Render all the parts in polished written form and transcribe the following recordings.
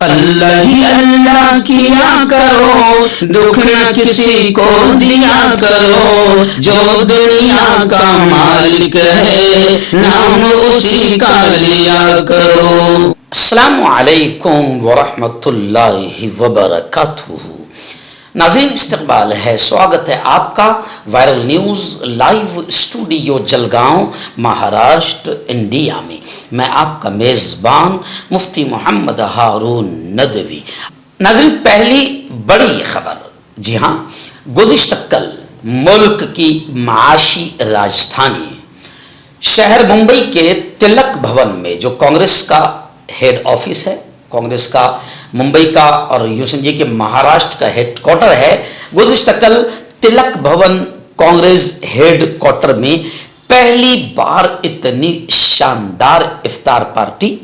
اللہ ہی اللہ کیا کرو، دکھ نہ کسی کو دیا کرو، جو دنیا کا مالک ہے نام اسی کا لیا کرو۔ السلام علیکم ورحمۃ اللہ وبرکاتہ۔ ناظرین استقبال ہے، سواگت ہے آپ کا viral news live studio Jalgaon Maharashtra India میں۔ میں آپ کا میزبان مفتی محمد ہارون ندوی۔ ناظرین پہلی بڑی خبر، جی ہاں، گزشتہ کل ملک کی معاشی راجدھانی شہر ممبئی کے تلک بھون میں، جو کانگریس کا ہیڈ آفس ہے، کانگریس کا ممبئی کا اور یوں سمجھیے کہ مہاراشٹر کا ہیڈ کوارٹر ہے، گزشتہ کل تلک بھون کانگریس ہیڈ کوارٹر میں پہلی بار اتنی شاندار افطار پارٹی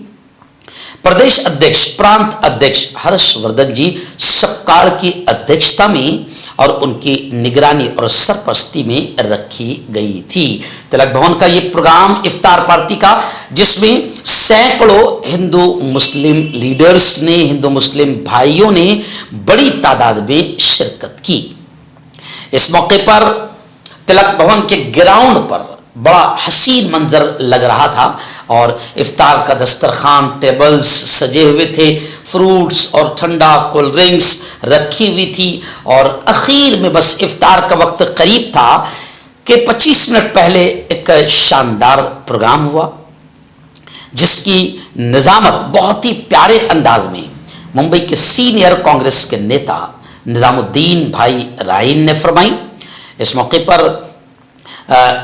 پردیش ادھیکش پرانت ادھیکش ہرش وردھن جی سپکاڑ کی ادھیکشتا میں اور ان کی نگرانی اور سرپرستی میں رکھی گئی تھی۔ تلک بھون کا یہ پروگرام افطار پارٹی کا، جس میں سینکڑوں ہندو مسلم لیڈرز نے، ہندو مسلم بھائیوں نے بڑی تعداد میں شرکت کی۔ اس موقع پر تلک بھون کے گراؤنڈ پر بڑا حسین منظر لگ رہا تھا اور افطار کا دسترخوان، ٹیبلز سجے ہوئے تھے، فروٹس اور ٹھنڈا کولڈ ڈرنکس رکھی ہوئی تھی، اور اخیر میں بس افطار کا وقت قریب تھا کہ 25 منٹ پہلے ایک شاندار پروگرام ہوا، جس کی نظامت بہت ہی پیارے انداز میں ممبئی کے سینئر کانگریس کے نیتا نظام الدین بھائی رائن نے فرمائی۔ اس موقع پر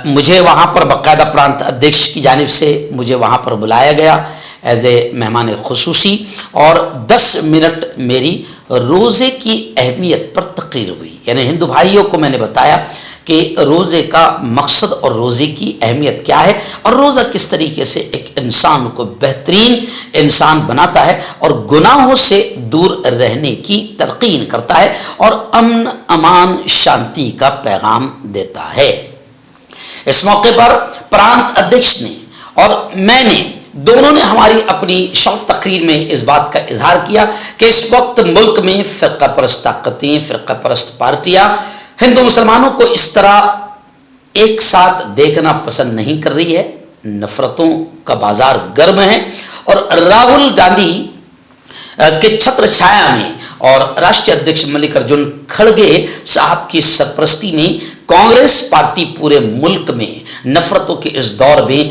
مجھے وہاں پر باقاعدہ پرانت ادھیکش کی جانب سے مجھے وہاں پر بلایا گیا ایز اے مہمان خصوصی، اور 10 منٹ میری روزے کی اہمیت پر تقریر ہوئی۔ یعنی ہندو بھائیوں کو میں نے بتایا کہ روزے کا مقصد اور روزے کی اہمیت کیا ہے، اور روزہ کس طریقے سے ایک انسان کو بہترین انسان بناتا ہے اور گناہوں سے دور رہنے کی تلقین کرتا ہے اور امن، امان، شانتی کا پیغام دیتا ہے۔ اس موقع پر پرانت ادھیکش نے اور میں نے دونوں نے ہماری اپنی شارٹ تقریر میں اس بات کا اظہار کیا کہ اس وقت ملک میں فرقہ پرست طاقتیں، فرقہ پرست پارٹیاں ہندو مسلمانوں کو اس طرح ایک ساتھ دیکھنا پسند نہیں کر رہی ہے۔ نفرتوں کا بازار گرم ہے، اور راہل گاندھی کے چھتر چھایا میں اور راشٹریہ ادھیکش ملکارجن کھڑگے صاحب کی سرپرستی میں کانگریس پارٹی پورے ملک میں نفرتوں کے اس دور میں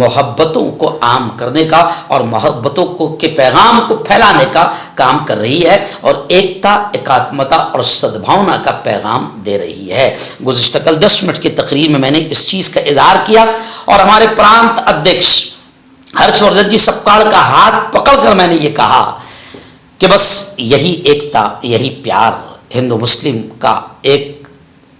محبتوں کو عام کرنے کا اور محبتوں کے پیغام کو پھیلانے کا کام کر رہی ہے، اور ایکتا، ایکاتمتا اور سدبھاونا کا پیغام دے رہی ہے۔ گزشتہ کل 10 منٹ کی تقریر میں نے اس چیز کا اظہار کیا، اور ہمارے پرانت ادھیکش ہرش وردھن جی سپکاڑ کا ہاتھ پکڑ کر میں نے یہ کہا کہ بس یہی ایکتا، یہی پیار، ہندو مسلم کا ایک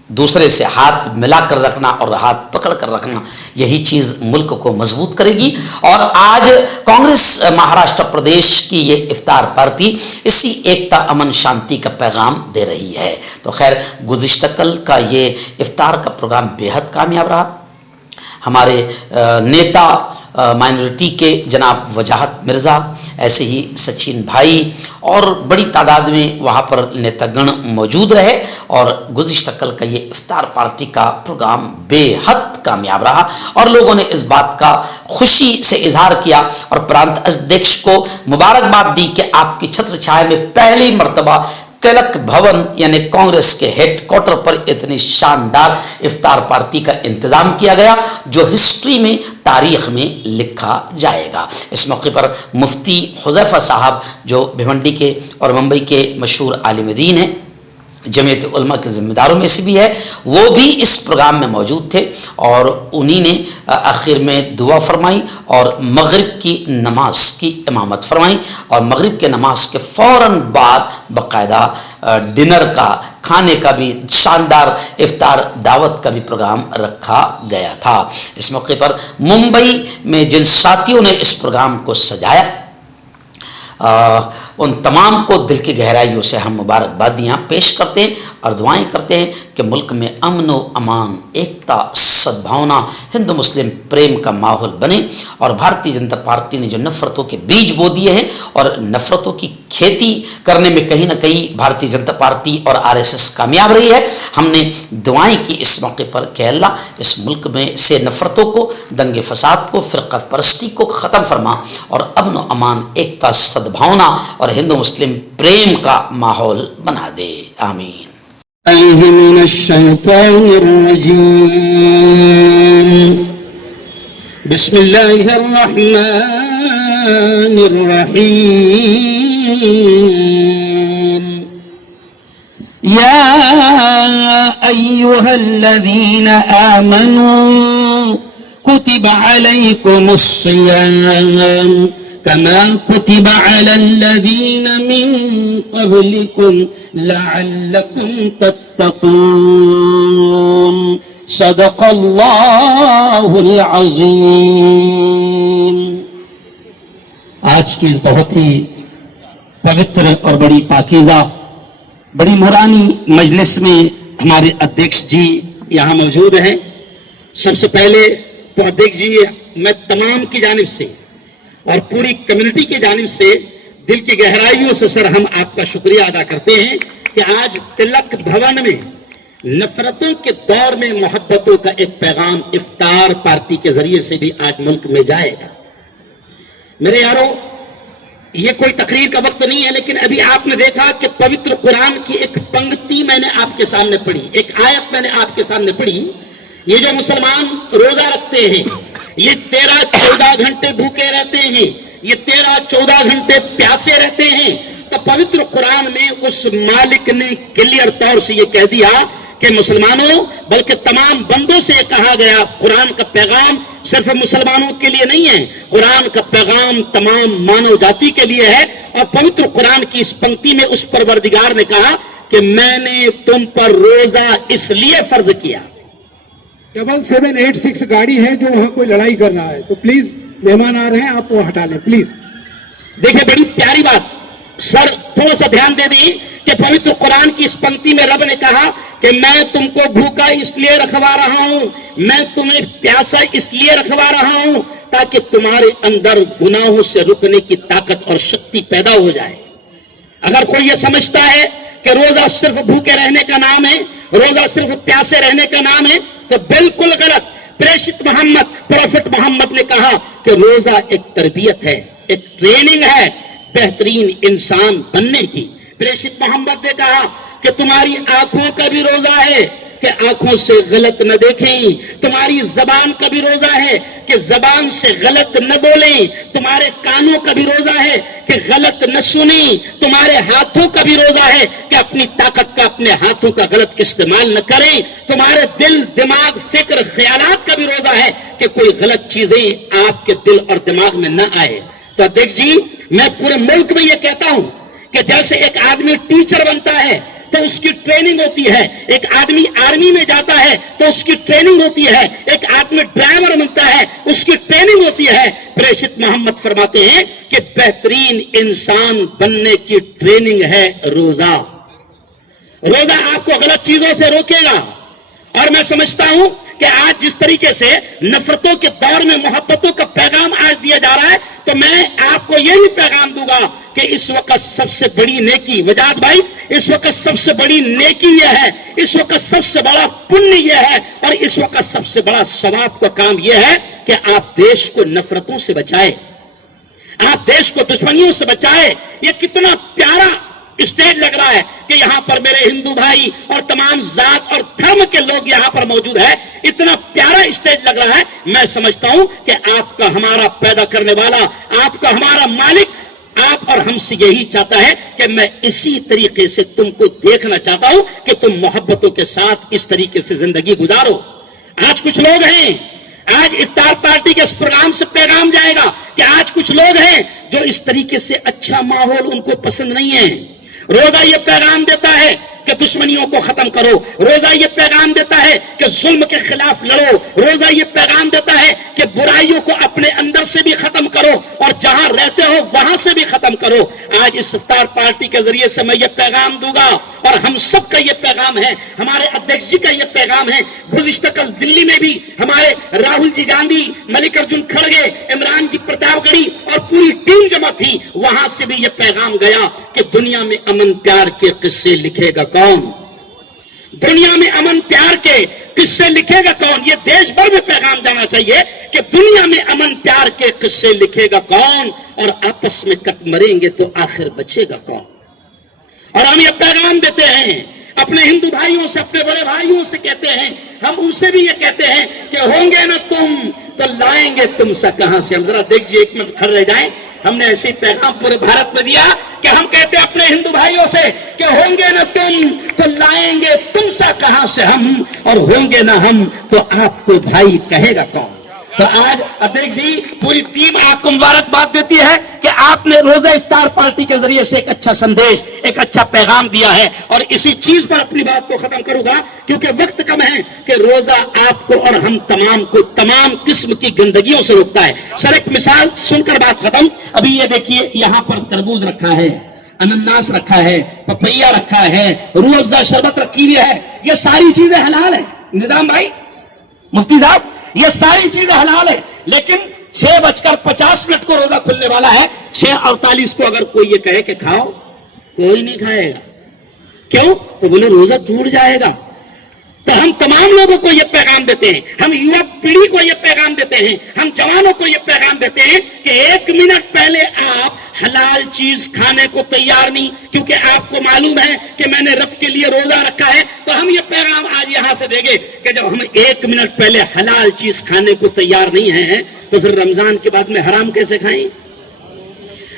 دوسرے سے ہاتھ ملا کر رکھنا اور ہاتھ پکڑ کر رکھنا، یہی چیز ملک کو مضبوط کرے گی۔ اور آج کانگریس مہاراشٹر پردیش کی یہ افطار پارٹی اسی ایکتا، امن، شانتی کا پیغام دے رہی ہے۔ تو خیر، گزشتہ کل کا یہ افطار کا پروگرام بے حد کامیاب رہا۔ ہمارے نیتا مائنورٹی کے جناب وجاہت مرزا، ایسے ہی سچن بھائی اور بڑی تعداد میں وہاں پر نیتا گن موجود رہے، اور گزشتہ کل کا یہ افطار پارٹی کا پروگرام بے حد کامیاب رہا، اور لوگوں نے اس بات کا خوشی سے اظہار کیا اور پرانت ادھیکش کو مبارکباد دی کہ آپ کی چھتر چھائے میں پہلی مرتبہ تلک بھون یعنی کانگریس کے ہیڈ کوارٹر پر اتنی شاندار افطار پارٹی کا انتظام کیا گیا، جو ہسٹری میں، تاریخ میں لکھا جائے گا۔ اس موقع پر مفتی حذیفہ صاحب، جو بھیونڈی کے اور ممبئی کے مشہور عالم دین ہیں، جمعیت علماء کے ذمہ داروں میں سے بھی ہے، وہ بھی اس پروگرام میں موجود تھے، اور انہی نے آخر میں دعا فرمائی اور مغرب کی نماز کی امامت فرمائی، اور مغرب کے نماز کے فوراً بعد باقاعدہ ڈنر کا، کھانے کا بھی شاندار افطار دعوت کا بھی پروگرام رکھا گیا تھا۔ اس موقع پر ممبئی میں جن ساتھیوں نے اس پروگرام کو سجایا، ان تمام کو دل کی گہرائیوں سے ہم مبارکبادیاں پیش کرتے ہیں اور دعائیں کرتے ہیں کہ ملک میں امن و امان، ایکتا، سدبھاونا، ہندو مسلم پریم کا ماحول بنے، اور بھارتیہ جنتا پارٹی نے جو نفرتوں کے بیج بو دیے ہیں اور نفرتوں کی کھیتی کرنے میں کہیں نہ کہیں بھارتیہ جنتا پارٹی اور RSS کامیاب رہی ہے، ہم نے دعائیں کی اس موقع پر کہ اللہ اس ملک میں سے نفرتوں کو، دنگے فساد کو، فرقہ پرستی کو ختم فرما اور امن و امان، ایکتا، سدبھاونا اور ہندو مسلم پریم کا ماحول بنا دے، آمین۔ أعوذ من الشيطان الرجيم بسم الله الرحمن الرحيم يا أيها الذين آمنوا كتب عليكم الصيام كما كتب على الذين من قبلكم لعلكم تتقون صدق الله العظيم۔ آج کی بہت ہی پوتر اور بڑی پاکیزہ، بڑی نورانی مجلس میں ہمارے ادھیکش جی یہاں موجود ہیں۔ سب سے پہلے تو ادھیکش جی، میں تمام کی جانب سے اور پوری کمیونٹی کی جانب سے دل کی گہرائیوں سے سر ہم آپ کا شکریہ ادا کرتے ہیں کہ آج تلک بھون میں نفرتوں کے دور میں محبتوں کا ایک پیغام افطار پارٹی کے ذریعے سے بھی آج ملک میں جائے گا۔ میرے یارو، یہ کوئی تقریر کا وقت نہیں ہے، لیکن ابھی آپ نے دیکھا کہ پوتر قرآن کی ایک پنکتی میں نے آپ کے سامنے پڑھی، ایک آیت میں نے آپ کے سامنے پڑھی۔ یہ جو مسلمان روزہ رکھتے ہیں، یہ 13-14 گھنٹے بھوکے رہتے ہیں، یہ 13-14 گھنٹے پیاسے رہتے ہیں، تو پوتر قرآن میں اس مالک نے کلیئر طور سے یہ کہہ دیا کہ مسلمانوں، بلکہ تمام بندوں سے یہ کہا گیا، قرآن کا پیغام صرف مسلمانوں کے لیے نہیں ہے، قرآن کا پیغام تمام مانو جاتی کے لیے ہے۔ اور پوتر قرآن کی اس پنکتی میں اس پروردگار نے کہا کہ میں نے تم پر روزہ اس لیے فرض کیا۔ ڈبل 786 گاڑی ہے جو وہاں کوئی لڑائی کر رہا ہے، تو پلیز مہمان آ رہے ہیں، آپ وہ ہٹا لیں پلیز۔ دیکھیں بڑی پیاری بات، سر تھوڑا سا دھیان دے دیں کہ پوتر قرآن کی اس پنکتی میں رب نے کہا کہ میں تم کو بھوکا اس لیے رکھوا رہا ہوں، میں تمہیں پیاسا اس لیے رکھوا رہا ہوں تاکہ تمہارے اندر گناہوں سے رکنے کی طاقت اور شکتی پیدا ہو جائے۔ اگر کوئی یہ سمجھتا ہے کہ روزہ صرف بھوکے رہنے کا نام ہے، روزہ صرف پیاسے رہنے کا نام ہے، تو بالکل غلط۔ پریشت محمد، پروفٹ محمد نے کہا کہ روزہ ایک تربیت ہے، ایک ٹریننگ ہے بہترین انسان بننے کی۔ پریشت محمد نے کہا کہ تمہاری آنکھوں کا بھی روزہ ہے کہ آنکھوں سے غلط نہ دیکھیں، تمہاری زبان کا بھی روزہ ہے کہ زبان سے غلط نہ بولیں، تمہارے کانوں کا بھی روزہ ہے کہ غلط نہ سنیں، تمہارے ہاتھوں کا بھی روزہ ہے کہ اپنی طاقت کا، اپنے ہاتھوں کا غلط استعمال نہ کریں، تمہارے دل، دماغ، فکر، خیالات کا بھی روزہ ہے کہ کوئی غلط چیزیں آپ کے دل اور دماغ میں نہ آئے۔ تو دیکھ جی، میں پورے ملک میں یہ کہتا ہوں کہ جیسے ایک آدمی ٹیچر بنتا ہے تو اس کی ٹریننگ ہوتی ہے، ایک آدمی آرمی میں جاتا ہے تو اس کی ٹریننگ ہوتی ہے، ایک آدمی ڈرائیور بنتا ہے اس کی ٹریننگ ہوتی ہے۔ پریشت محمد فرماتے ہیں کہ بہترین انسان بننے کی ٹریننگ ہے روزہ۔ روزہ آپ کو غلط چیزوں سے روکے گا، اور میں سمجھتا ہوں کہ آج جس طریقے سے نفرتوں کے دور میں محبتوں کا پیغام آج دیا جا رہا ہے، تو میں آپ کو یہی پیغام دوں گا کہ اس وقت سب سے بڑی نیکی، وجاد بھائی، اس وقت سب سے بڑی نیکی یہ ہے، اس وقت سب سے بڑا پنیہ یہ ہے، اور اس وقت سب سے بڑا ثواب کا کام یہ ہے کہ آپ دیش کو نفرتوں سے بچائے، آپ دیش کو دشمنیوں سے بچائے۔ یہ کتنا پیارا اسٹیج لگ رہا ہے کہ یہاں پر میرے ہندو بھائی اور تمام ذات اور دھرم کے لوگ یہاں پر موجود ہیں، اتنا پیارا اسٹیج لگ رہا ہے۔ میں سمجھتا ہوں کہ آپ کا ہمارا پیدا کرنے والا، آپ کا ہمارا مالک آپ اور ہم سے یہی چاہتا ہے کہ میں اسی طریقے سے تم کو دیکھنا چاہتا ہوں کہ تم محبتوں کے ساتھ اس طریقے سے زندگی گزارو۔ آج کچھ لوگ ہیں، آج افطار پارٹی کے اس پروگرام سے پیغام جائے گا کہ آج کچھ لوگ ہیں جو اس طریقے سے اچھا ماحول ان کو پسند نہیں ہے۔ روزہ یہ پیغام دیتا ہے کہ دشمنیوں کو ختم کرو. روزہ یہ پیغام دیتا ہے کہ ظلم کے خلاف لڑو. روزہ یہ پیغام دیتا ہے کہ برائیوں کو اپنے اندر سے بھی ختم کرو اور جہاں رہتے ہو وہاں سے بھی ختم کرو. آج اس افطار پارٹی کے ذریعے سے میں یہ پیغام دوں گا اور ہم سب کا یہ پیغام ہے, ہمارے ادھیکش جی کا یہ پیغام ہے. گزشتہ کل دلی میں بھی ہمارے راہل جی گاندھی, ملک ارجن کھڑگے, عمران جی پرتاپ گڑھی اور پوری ٹیم جمع تھی. وہاں سے بھی یہ پیغام گیا کہ دنیا میں امن پیار کے قصے لکھے گا کون, دنیا میں امن پیار کے قصے لکھے گا کون. یہ دیش بھر میں پیغام دینا چاہیے کہ دنیا میں امن پیار کے قصے لکھے گا کون, اور آپس میں کٹ مریں گے تو آخر بچے گا کون. اور ہم یہ پیغام دیتے ہیں اپنے ہندو بھائیوں سے, اپنے بڑے بھائیوں سے کہتے ہیں, ہم ان سے بھی یہ کہتے ہیں کہ ہوں گے نا تم تو لائیں گے تم سا کہاں سے. ہم ذرا دیکھیے, ایک منٹ کھڑے رہ جائیں. ہم نے ایسے پیغام پورے بھارت میں دیا کہ ہم کہتے ہیں اپنے ہندو بھائیوں سے کہ ہوں گے نا تم تو لائیں گے تم سا کہاں سے ہم, اور ہوں گے نا ہم تو آپ کو بھائی کہے گا کون. تو آج ادھیکش جی پوری ٹیم آپ کو مبارکباد دیتی ہے کہ آپ نے روزہ افطار پارٹی کے ذریعے سے ایک اچھا سندیش, ایک اچھا پیغام دیا ہے. اور اسی چیز پر اپنی بات کو ختم کروں گا کیونکہ وقت کم ہے کہ روزہ آپ کو اور ہم تمام کو تمام قسم کی گندگیوں سے روکتا ہے. سر ایک مثال سن کر بات ختم. ابھی یہ دیکھیے یہاں پر تربوز رکھا ہے, انناس رکھا ہے, پپیا رکھا ہے, روح افزا شربت رکھی ہوئی ہے. یہ ساری چیزیں حلال ہیں نظام بھائی, مفتی صاحب, یہ ساری چیزیں حلال ہے. لیکن 6:50 کو روزہ کھلنے والا ہے. 6:48 کو اگر کوئی یہ کہے کہ کھاؤ, کوئی نہیں کھائے گا. کیوں؟ تو بولے روزہ ٹوٹ جائے گا. تو ہم تمام لوگوں کو یہ پیغام دیتے ہیں, ہم یوا پیڑھی کو یہ پیغام دیتے ہیں, ہم جوانوں کو یہ پیغام دیتے ہیں کہ 1 منٹ پہلے آپ حلال چیز کھانے کو تیار نہیں, کیونکہ آپ کو معلوم ہے کہ میں نے رب کے لیے روزہ رکھا ہے. تو ہم یہ پیغام آج یہاں سے دیں گے کہ جب ہم 1 منٹ پہلے حلال چیز کھانے کو تیار نہیں ہیں تو پھر رمضان کے بعد میں حرام کیسے کھائیں,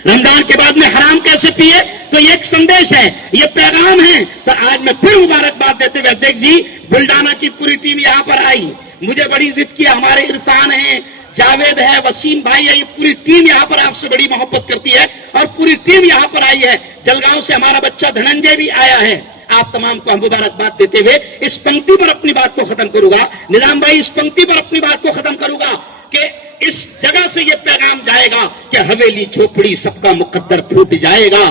رمضان کے بعد میں حرام کیسے پیے. تو یہ ایک سندیش ہے, یہ پیغام ہے. تو آج میں پھر مبارکباد دیتے ہوئے ادھیکش جی بلڈانا کی پوری ٹیم یہاں پر آئی, مجھے بڑی ضد کیا. ہمارے عرفان ہیں, جاوید ہے, وسیم بھائی ہے, یہ پوری ٹیم یہاں پر آپ سے بڑی محبت کرتی ہے اور پوری ٹیم یہاں پر آئی ہے. جلگاؤں سے ہمارا بچہ دھننجے بھی آیا ہے. آپ تمام کو ہم مبارکباد دیتے ہوئے اس پنکتی پر اپنی بات کو ختم کروں گا. نظام بھائی, اس پنکتی پر اپنی بات کو ختم کروں گا کہ اس جگہ سے یہ پیغام جائے گا کہ حویلی جھوپڑی سب کا مقدر پھوٹ جائے گا,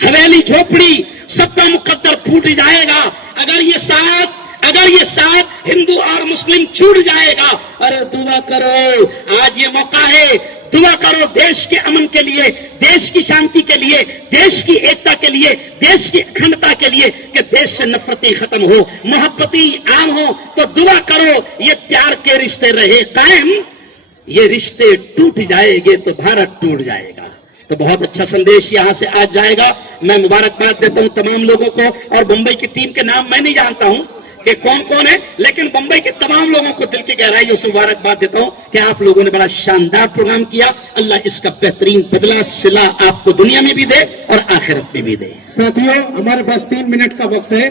حویلی جھوپڑی سب کا مقدر پھوٹ جائے گا. اگر یہ ساتھ ہندو اور مسلم چھوٹ جائے گا. ارے دعا کرو, آج یہ موقع ہے, دعا کرو دیش کے امن کے لیے, دیش کی شانتی کے لیے, دیش کی ایکتا کے لیے, دیش کی اکھنڈتا کے لیے کہ دیش سے نفرتیں ختم ہو, محبتیں عام ہو. تو دعا کرو یہ پیار کے رشتے رہے قائم, یہ رشتے ٹوٹ جائے گے تو بھارت ٹوٹ جائے گا. تو بہت اچھا سندیش یہاں سے آج جائے گا. میں مبارکباد دیتا ہوں تمام لوگوں کو, اور بمبئی کی ٹیم کے نام میں نہیں جانتا ہوں کہ کون کون ہے, لیکن بمبئی کے تمام لوگوں کو دل کی گہرائیوں سے مبارکباد دیتا ہوں کہ آپ لوگوں نے بڑا شاندار پروگرام کیا. اللہ اس کا بہترین بدلہ صلہ آپ کو دنیا میں بھی دے اور آخرت میں بھی دے. ساتھیوں, ہمارے پاس 3 منٹ کا وقت ہے.